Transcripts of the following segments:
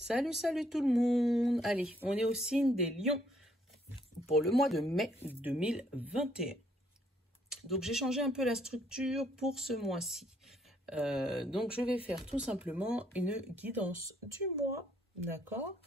Salut, salut tout le monde. Allez, on est au signe des lions pour le mois de mai 2021. Donc, j'ai changé un peu la structure pour ce mois-ci. Donc, je vais faire tout simplement une guidance du mois, d'accord,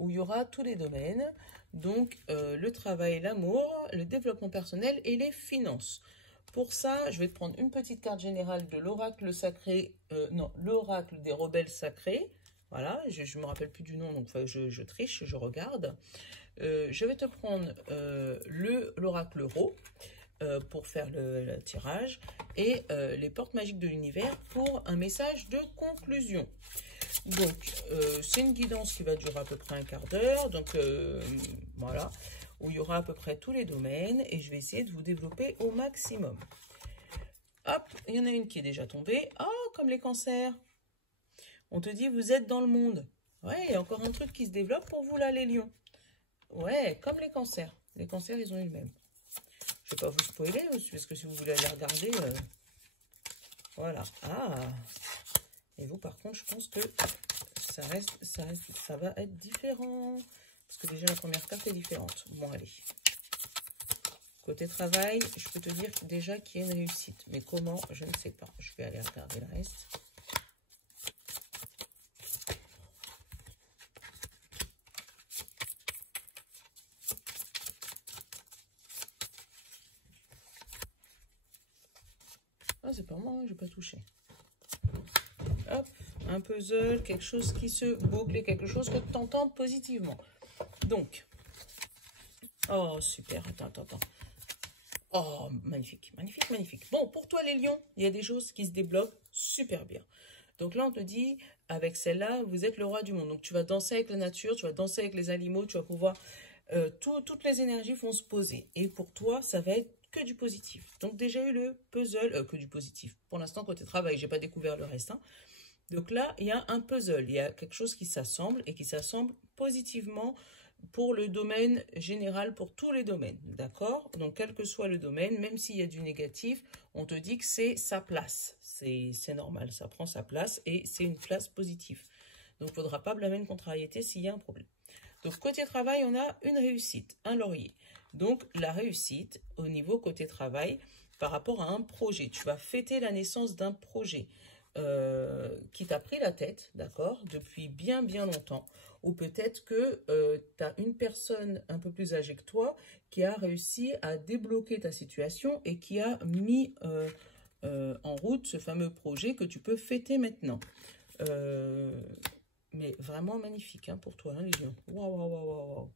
où il y aura tous les domaines. Donc, le travail, l'amour, le développement personnel et les finances. Pour ça, je vais te prendre une petite carte générale de l'oracle sacré, l'oracle des rebelles sacrés. Voilà, je ne me rappelle plus du nom, donc je triche, je regarde. Je vais te prendre l'oracle Ro pour faire le tirage et les portes magiques de l'univers pour un message de conclusion. Donc, c'est une guidance qui va durer à peu près un quart d'heure. Donc, voilà, où il y aura à peu près tous les domaines et je vais essayer de vous développer au maximum. Hop, il y en a une qui est déjà tombée. Oh, comme les cancers. On te dit, vous êtes dans le monde. Ouais, il y a encore un truc qui se développe pour vous là, les lions. Ouais, comme les cancers. Les cancers, ils ont eu le même. Je ne vais pas vous spoiler, parce que si vous voulez aller regarder, voilà. Ah, et vous, par contre, je pense que ça va être différent. Parce que déjà, la première carte est différente. Bon, allez. Côté travail, je peux te dire déjà qu'il y a une réussite. Mais comment, je ne sais pas. Je vais aller regarder le reste. Ah, c'est pas moi, hein, je vais pas toucher. Hop, un puzzle, quelque chose qui se boucle et quelque chose que tu entends positivement. Donc, oh, super, attends. Oh, magnifique, magnifique, magnifique. Bon, pour toi, les lions, il y a des choses qui se débloquent super bien. Donc là, on te dit, avec celle-là, vous êtes le roi du monde. Donc, tu vas danser avec la nature, tu vas danser avec les animaux, tu vas pouvoir... toutes les énergies vont se poser. Et pour toi, ça va être que du positif. Donc, déjà eu le puzzle, que du positif. Pour l'instant, côté travail, j'ai pas découvert le reste. Hein. Donc là, il y a un puzzle. Il y a quelque chose qui s'assemble et qui s'assemble positivement pour le domaine général, pour tous les domaines, d'accord? Donc, quel que soit le domaine, même s'il y a du négatif, on te dit que c'est sa place. C'est normal, ça prend sa place et c'est une place positive. Donc, il ne faudra pas blâmer une contrariété s'il y a un problème. Donc, côté travail, on a une réussite, un laurier. Donc, la réussite au niveau côté travail par rapport à un projet. Tu vas fêter la naissance d'un projet qui t'a pris la tête, d'accord, depuis bien longtemps. Ou peut-être que tu as une personne un peu plus âgée que toi qui a réussi à débloquer ta situation et qui a mis en route ce fameux projet que tu peux fêter maintenant. Mais vraiment magnifique hein, pour toi, hein, les lions. Waouh.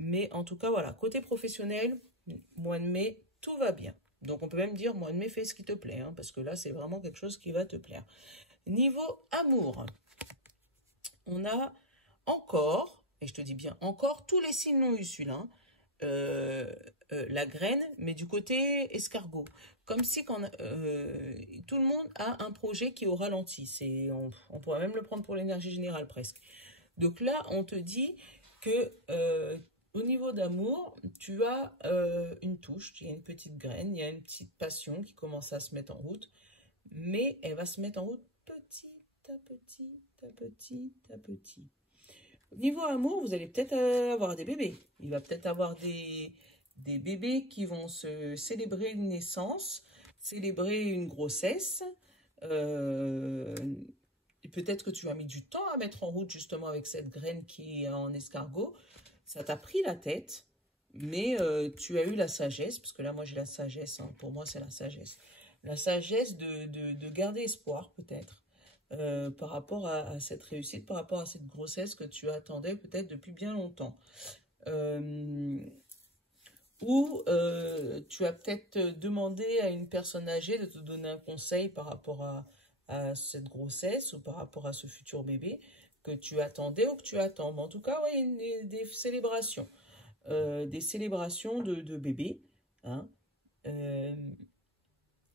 Mais en tout cas, voilà, côté professionnel, mois de mai, tout va bien. Donc, on peut même dire, mois de mai, fais ce qui te plaît, hein, parce que là, c'est vraiment quelque chose qui va te plaire. Niveau amour, on a encore, et je te dis bien encore, tous les signes ont eu celui-là, la graine, mais du côté escargot. Comme si quand, tout le monde a un projet qui est au ralenti. On pourrait même le prendre pour l'énergie générale presque. Donc là, on te dit que au niveau d'amour, tu as une touche, il y a une petite graine, il y a une petite passion qui commence à se mettre en route, mais elle va se mettre en route petit à petit. Au niveau amour, vous allez peut-être avoir des bébés. Il va peut-être avoir des bébés qui vont se célébrer une naissance, célébrer une grossesse. Et peut-être que tu as mis du temps à mettre en route justement avec cette graine qui est en escargot. Ça t'a pris la tête, mais tu as eu la sagesse, parce que là, moi, j'ai la sagesse. Hein, pour moi, c'est la sagesse. La sagesse de garder espoir, peut-être, par rapport à cette réussite, par rapport à cette grossesse que tu attendais peut-être depuis bien longtemps. Ou tu as peut-être demandé à une personne âgée de te donner un conseil par rapport à cette grossesse ou par rapport à ce futur bébé que tu attendais ou que tu attends. Mais en tout cas, ouais, des célébrations. Des célébrations de bébés. Hein,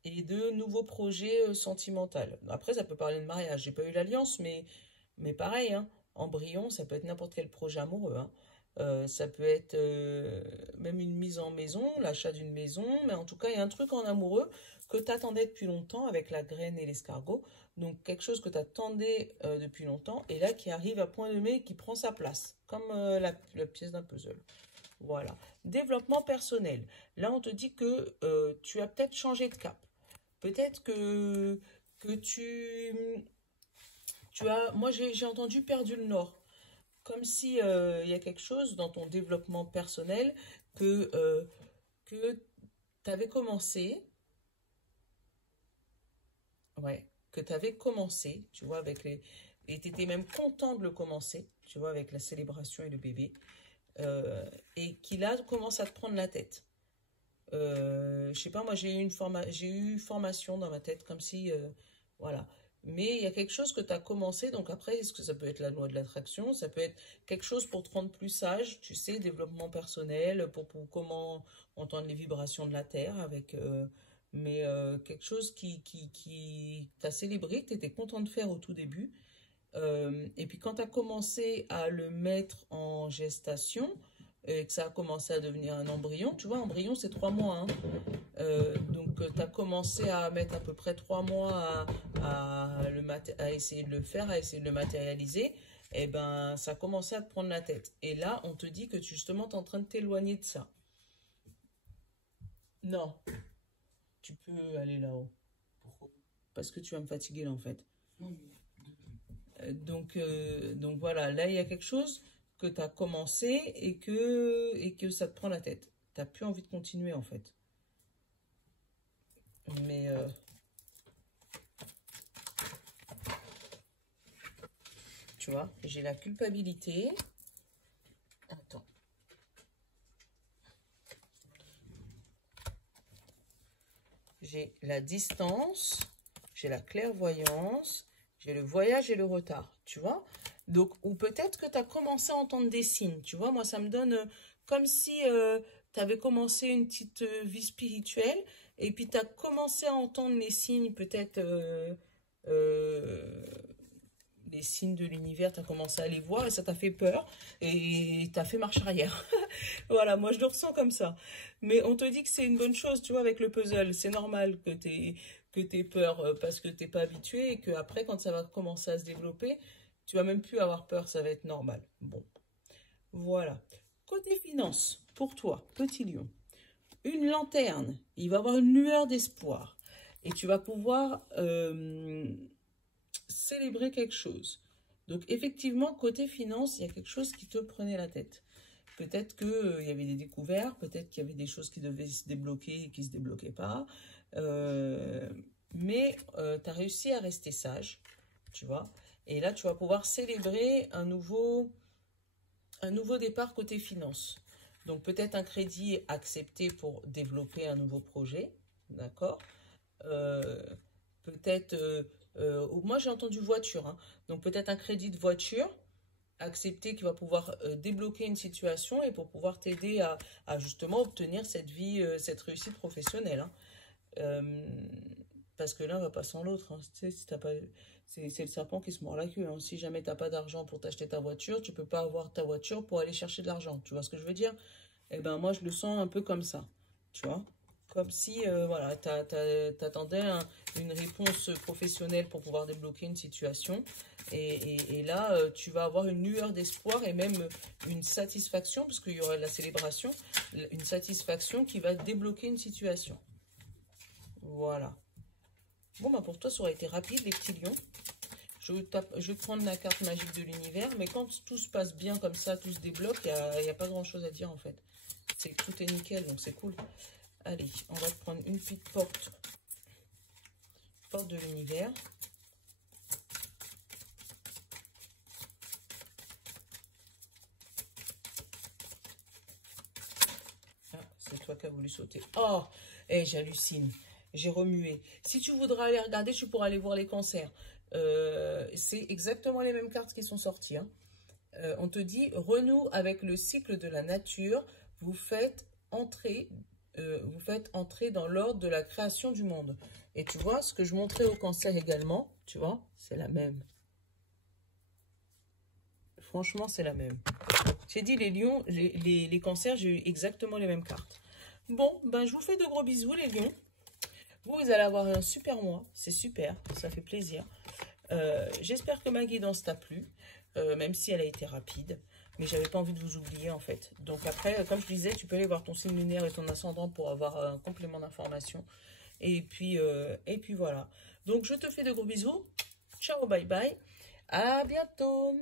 et de nouveaux projets sentimentaux. Après, ça peut parler de mariage. J'ai pas eu l'alliance, mais pareil, hein, embryon, ça peut être n'importe quel projet amoureux. Hein. Ça peut être même une mise en maison, l'achat d'une maison, mais en tout cas, il y a un truc en amoureux que tu attendais depuis longtemps avec la graine et l'escargot Donc, quelque chose que tu attendais depuis longtemps et là qui arrive à point nommé, qui prend sa place, comme la pièce d'un puzzle. Voilà. Développement personnel. Là, on te dit que tu as peut-être changé de cap. Peut-être que tu as... Moi, j'ai entendu perdu le nord. Comme si il y a quelque chose dans ton développement personnel que tu avais commencé. Ouais, que tu avais commencé, tu vois, avec les... Et tu étais même content de le commencer, tu vois, avec la célébration et le bébé. Et qui là commence à te prendre la tête. Je sais pas, moi j'ai eu formation dans ma tête, comme si, voilà. Mais il y a quelque chose que tu as commencé, donc après, est-ce que ça peut être la loi de l'attraction, ça peut être quelque chose pour te rendre plus sage, tu sais, développement personnel, pour comment entendre les vibrations de la Terre, avec, mais quelque chose qui t'a célébré, que tu étais content de faire au tout début. Et puis quand tu as commencé à le mettre en gestation, et que ça a commencé à devenir un embryon, tu vois, embryon c'est 3 mois, hein. Donc tu as commencé à mettre à peu près 3 mois à essayer de le faire, à essayer de le matérialiser, et ben ça a commencé à te prendre la tête. Et là, on te dit que justement, tu es en train de t'éloigner de ça. Non, tu peux aller là-haut. Pourquoi? Parce que tu vas me fatiguer là en fait. Non, mais Donc voilà, là il y a quelque chose que tu as commencé et que ça te prend la tête. Tu n'as plus envie de continuer en fait. Mais tu vois, j'ai la culpabilité. Attends. J'ai la distance, j'ai la clairvoyance, j'ai le voyage et le retard, tu vois. Donc, ou peut-être que tu as commencé à entendre des signes, tu vois. Moi, ça me donne comme si tu avais commencé une petite vie spirituelle et puis tu as commencé à entendre les signes, peut-être euh, les signes de l'univers, tu as commencé à les voir et ça t'a fait peur et t'as fait marche arrière. Voilà, moi je le ressens comme ça. Mais on te dit que c'est une bonne chose, tu vois, avec le puzzle. C'est normal que t'aies peur parce que t'es pas habitué et que après, quand ça va commencer à se développer, tu vas même plus avoir peur, ça va être normal. Bon, voilà. Côté finance, pour toi, petit lion, une lanterne, il va y avoir une lueur d'espoir et tu vas pouvoir célébrer quelque chose. Donc effectivement, côté finance, il y a quelque chose qui te prenait la tête. Peut-être qu'il y avait des découvertes, peut-être qu'il y avait des choses qui devaient se débloquer et qui ne se débloquaient pas. Mais tu as réussi à rester sage, tu vois. Et là, tu vas pouvoir célébrer un nouveau départ côté finance. Donc peut-être un crédit accepté pour développer un nouveau projet, d'accord. Peut-être, moi j'ai entendu voiture, hein. Donc peut-être un crédit de voiture accepter qui va pouvoir débloquer une situation et pour pouvoir t'aider à justement obtenir cette vie, cette réussite professionnelle, hein. Euh, Parce que l'un va pas sans l'autre, hein. Tu sais, si t'as pas, c'est le serpent qui se mord la queue, hein. Si jamais t'as pas d'argent pour t'acheter ta voiture, tu peux pas avoir ta voiture pour aller chercher de l'argent. Tu vois ce que je veux dire? Eh ben moi je le sens un peu comme ça, tu vois? Comme si voilà, t'attendais une réponse professionnelle pour pouvoir débloquer une situation. Et là, tu vas avoir une lueur d'espoir et même une satisfaction, parce qu'il y aura de la célébration, une satisfaction qui va débloquer une situation. Voilà. Bon, bah pour toi, ça aurait été rapide, les petits lions. Je vais prendre la carte magique de l'univers, mais quand tout se passe bien comme ça, tout se débloque, il y a pas grand-chose à dire en fait. Tout est nickel, donc c'est cool. Allez, on va prendre une petite porte de l'univers. Ah, c'est toi qui as voulu sauter. Oh, j'hallucine. J'ai remué. Si tu voudras aller regarder, tu pourras aller voir les cancers. C'est exactement les mêmes cartes qui sont sorties, hein. On te dit, renoue avec le cycle de la nature. Vous faites entrer dans l'ordre de la création du monde. Et tu vois, ce que je montrais au cancer également, tu vois, c'est la même. Franchement, c'est la même. J'ai dit les lions, les cancers, j'ai eu exactement les mêmes cartes. Bon, ben je vous fais de gros bisous les lions. Vous allez avoir un super mois. C'est super. Ça fait plaisir. J'espère que ma guidance t'a plu. Même si elle a été rapide. Mais j'avais pas envie de vous oublier en fait. Donc après, comme je disais, tu peux aller voir ton signe lunaire et ton ascendant pour avoir un complément d'information. Et puis voilà. Donc je te fais de gros bisous. Ciao, bye bye. À bientôt.